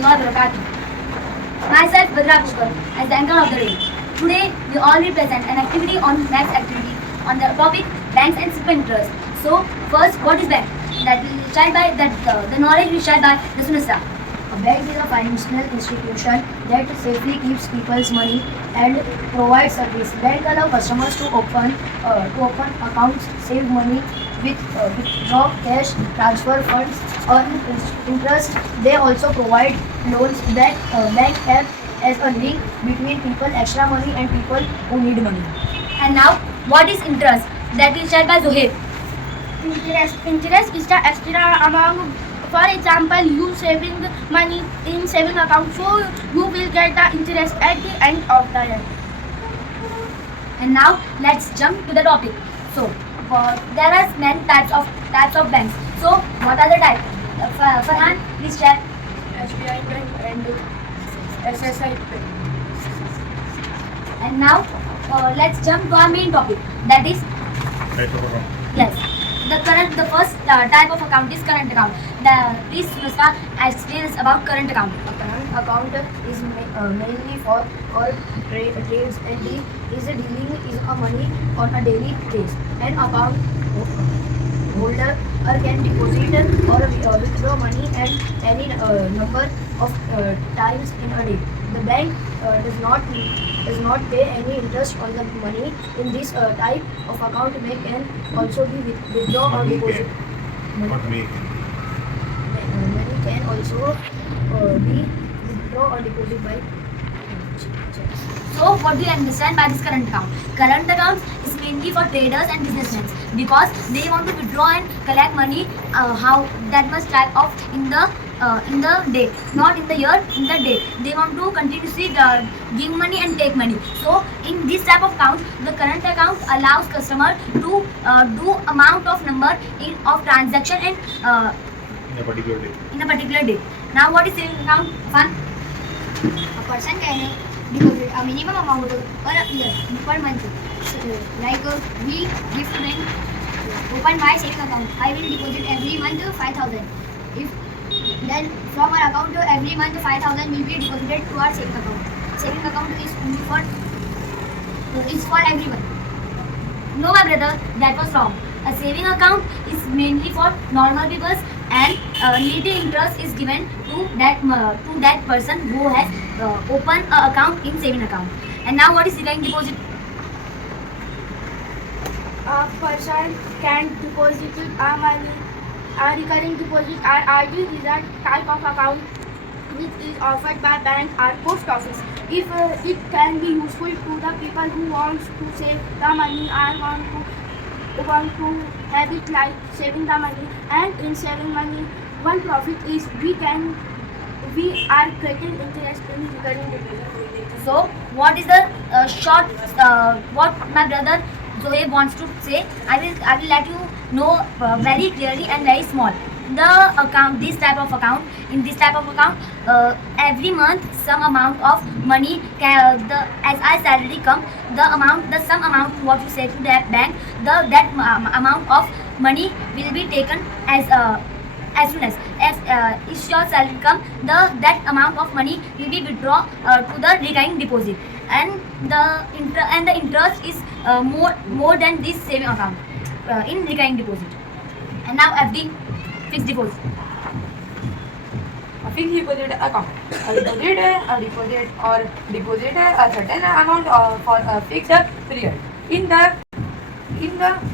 warahmatullahi wabarakatuh. Myself, Badra Pushkar, as the anchor of the day. Today, we all represent an activity on maths activity on the topic banks and simple interest. So, first, what is bank? That will be shared by the knowledge will be shared by the Sunasa. A bank is a financial institution that safely keeps people's money and provides service. Bank allow customers to open accounts, save money, withdraw cash, transfer funds, earn interest. They also provide loans. That bank act as a link between people, extra money, and people who need money. And now, what is interest? That will be shared by Zohair. Interest is the extra amount. For example, you saving money in saving account, so you will get the interest at the end of the year. And now, let's jump to the topic. So, there are many types of banks. So, what are the types? Farhan, please share. SBI Bank and SSI Bank. And now, let's jump to our main topic. That is, yes, the first type of account is current account. Please, Sunusra, explain us about current account. A current account is mainly for trades and is dealing is a money on a daily basis. An account holder can deposit or withdraw money and any number of times in a day. The bank does not pay any interest on the money in this type of account. May can also be withdraw or deposit. Money can also be withdraw or deposit by. So, what do you understand by this current account? Current account is mainly for traders and businessmen because they want to withdraw and collect money. How that much type of in the day, not in the year, in the day. They want to continuously give money and take money. So, in this type of account, the current account allows customer to do amount of number of transaction and in a particular day. Now, what is saving account? Fun. A person can deposit a minimum amount per year, per month. So, like we give to bank, open my saving account. I will deposit every month 5,000. If then from our account every month 5,000 will be deposited to our saving account. Saving account is only for everyone. No, my brother, that was wrong. A saving account is mainly for normal people and little interest is given to that person who has opened an account in saving account. And now, what is recurring deposit? A person can deposit money. A recurring deposit RD is a type of account which is offered by bank or post office. If it can be useful to the people who want to save the money or want to have it like saving the money, and in saving money one profit is we are getting interest in recurring deposit. So, what is the what my brother Zoe wants to say? I will let you know very clearly and very small. The account, this type of account, in this type of account, every month some amount of money as our salary come, the some amount what you say to that bank, that amount of money will be taken as soon as if your salary come, that amount of money will be withdrawn to the recurring deposit, and the interest is more than this saving account in recurring deposit. And now FD, fixed deposit. A fixed deposit account. A deposit a certain amount for a fixed period in the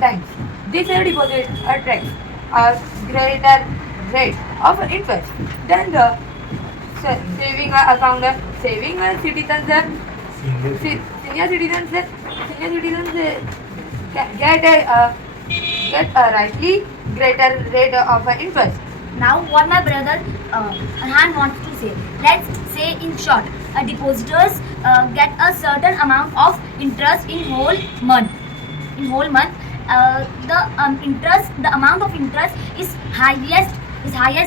banks. This deposit attracts a greater rate of interest than the saving account. Saving citizens get a rightly greater rate of interest. Now, what my brother Arhan wants to say. Let's say in short, depositors get a certain amount of interest in whole month. The amount of interest is highest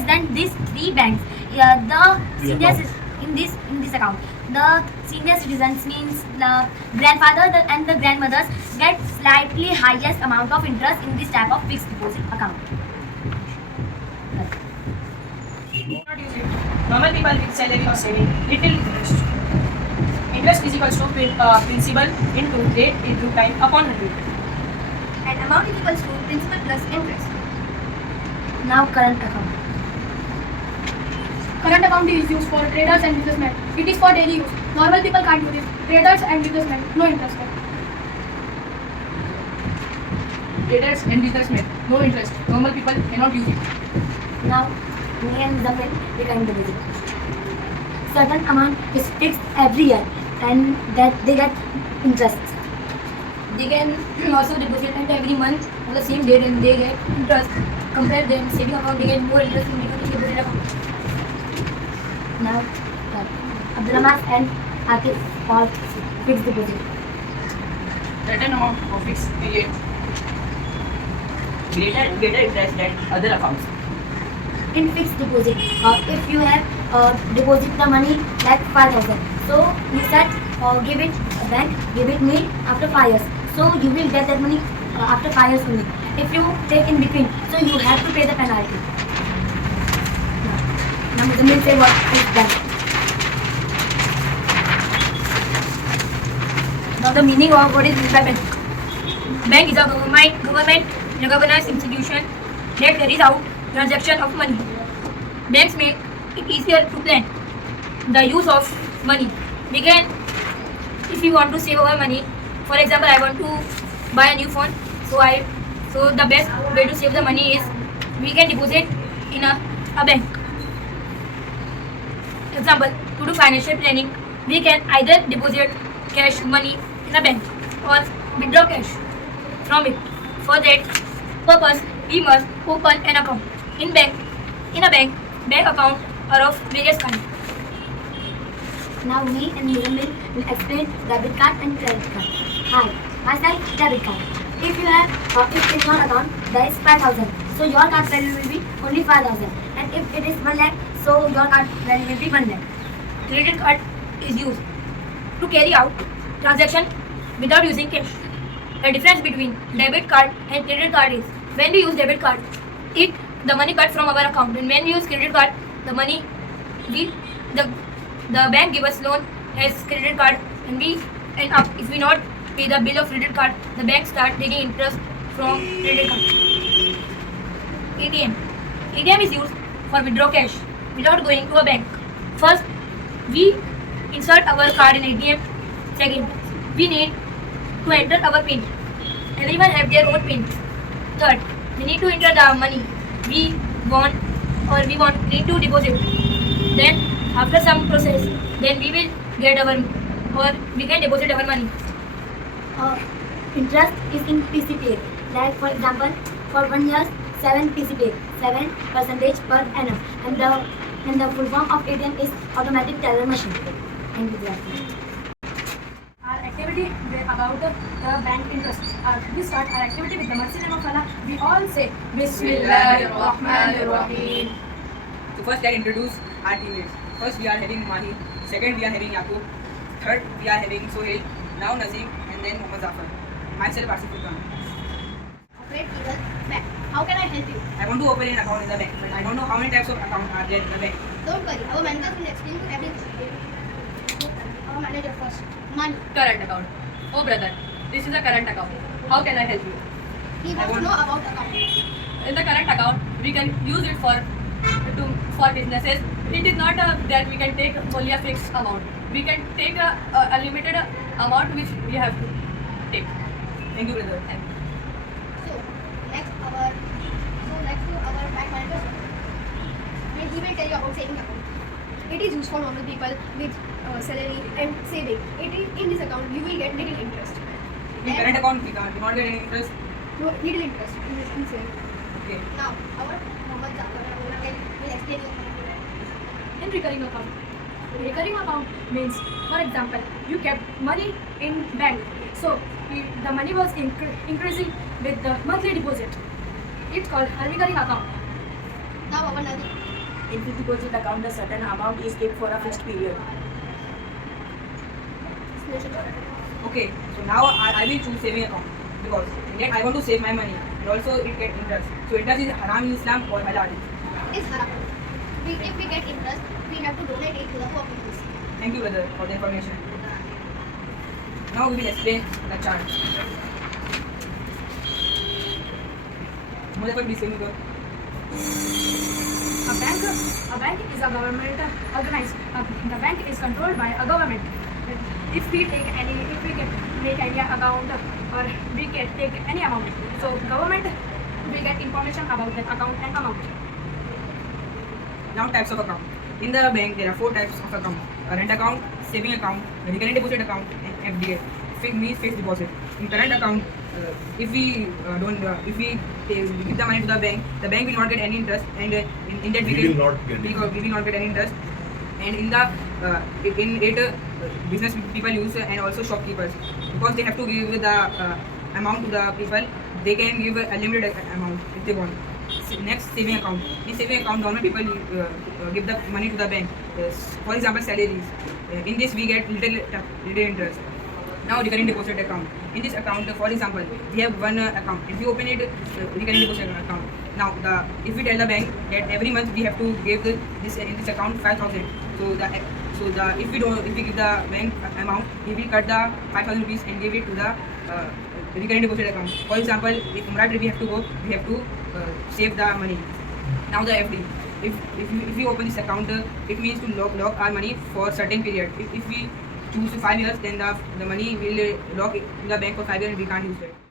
than these three banks. The seniors in this account. The senior citizens means the grandfather and the grandmothers get slightly highest amount of interest in this type of fixed deposit account. Not use it. Normal people will say salary or saving little interest. Interest is equals to principal into rate into time upon 100. And amount is equals to principal plus interest. Now current account. Current account is used for traders and businessmen. It is for daily use. Normal people can't use it. Traders and businessmen, no interest. Traders and businessmen, no interest. Normal people cannot use it. Now me and Zamil we can deposit. Certain amount is fixed every year and that they get interest. They can also deposit at every month on the same date and they get interest. Compare them saving account, they get more interest in deposit account. Now Abdulrahman and Akif for fixed deposit. Certain amount of fixed period. Greater interest than other accounts. In fixed deposit, if you have deposit the money like 5,000, so you said give it bank, give it me after 5 years. So you will get that money after 5 years only. If you take in between, so you have to pay the penalty. Now Zamil say what is bank. Now the meaning of what is bank. Bank is a government recognized institution that carries out transaction of money. Banks make it easier to plan the use of money. We can, if we want to save our money, for example, I want to buy a new phone, so the best way to save the money is we can deposit in a bank. Example, to do financial planning, we can either deposit cash money in a bank or withdraw cash from it. For that purpose, we must open an account in a bank. Bank account are of various kinds. Now me and Zamil will explain debit card and credit card. Hi, my side debit card. If you have, if in your account there is 5,000, so your card value will be only 5,000. And if it is 1 lakh, so your card value will be 1 lakh. Credit card is used to carry out transaction without using cash. The difference between debit card and credit card is when we use debit card, the money cut from our account, and when we use credit card, the bank give us loan as credit card, and if we not pay the bill of credit card, the bank start taking interest from credit card. ATM is used for withdraw cash without going to a bank. First, we insert our card in ATM. Second, we need to enter our PIN. Everyone have their own PIN. Third, we need to enter the money we need to deposit. Then after some process, then we will get we can deposit our money. Interest is in PCPA. Like for example, for 1 year, 7 PCPA, 7% per annum. And the full form of ATM is automatic teller machine. Thank you. Our activity about the bank interest. We start our activity with the mercy name of Allah. We all say Bismillahirrahmanirrahim. So first let's introduce our teammates. First we are having Mahi, second we are having Yaqub, third we are having Sohail, now Nazim and then Muhammad Zafar. Myself Asif Khan. Operate legal bank. How can I help you? I want to open an account in the bank, but I don't know how many types of accounts are there in the bank. Don't worry, our managers will explain you everything. Our manager first. Money. Current account. Oh brother, this is a current account. How can I help you? He wants to know about account. In the current account, we can use it for businesses. It is not that we can take only a fixed amount. We can take a limited amount which we have to take. Thank you, brother. So next to our bank manager, he will tell you about saving account. It is used for normal people with salary and saving. It is in this account you will get little interest. In current account, we cannot get any interest. No, little interest in saving. Okay. Now our Muhammad Zafar will explain you. In recurring account. Recurring account means, for example, you kept money in bank. So the money was increasing with the monthly deposit. It's called a recurring account. Now our Nazi. In fixed deposit account, a certain amount is kept for a fixed period. Okay, so now I will choose saving account because in that I want to save my money and also it get interest. So interest is haram in Islam or halal? It's haram. if we get interest, we have to donate it to the poor people. Thank you, brother, for the information. Now we will explain the chart. Muzaffar, please say me go. A bank is a government organized. The bank is controlled by a government. If we make any account or we can take any amount, so government will get information about that account and amount. Now types of account. In the bank there are 4 types of account: current account, saving account, recurring deposit account, and FDA. Means fixed deposit. In current account, if we give the money to the bank will not get any interest, and in that We will not get we will not get any interest. And in the in it business people use and also shopkeepers, because they have to give the amount to the people. They can give a limited amount if they want. Next, saving account. In saving account, normal people give the money to the bank. For example, salaries. In this, we get little interest. Now, recurring deposit account. In this account, for example, we have one account. If you open it, recurring deposit account. Now, if we tell the bank that every month we have to give this in this account 5,000. If we give the bank amount, he will cut the 5,000 rupees and give it to the recurring deposit account. For example, if Umrah we have to go, we have to save the money. Now the FD. If we open this account, it means to lock our money for certain period. If we choose 5 years, then the money will lock in the bank for 5 years and we can't use it.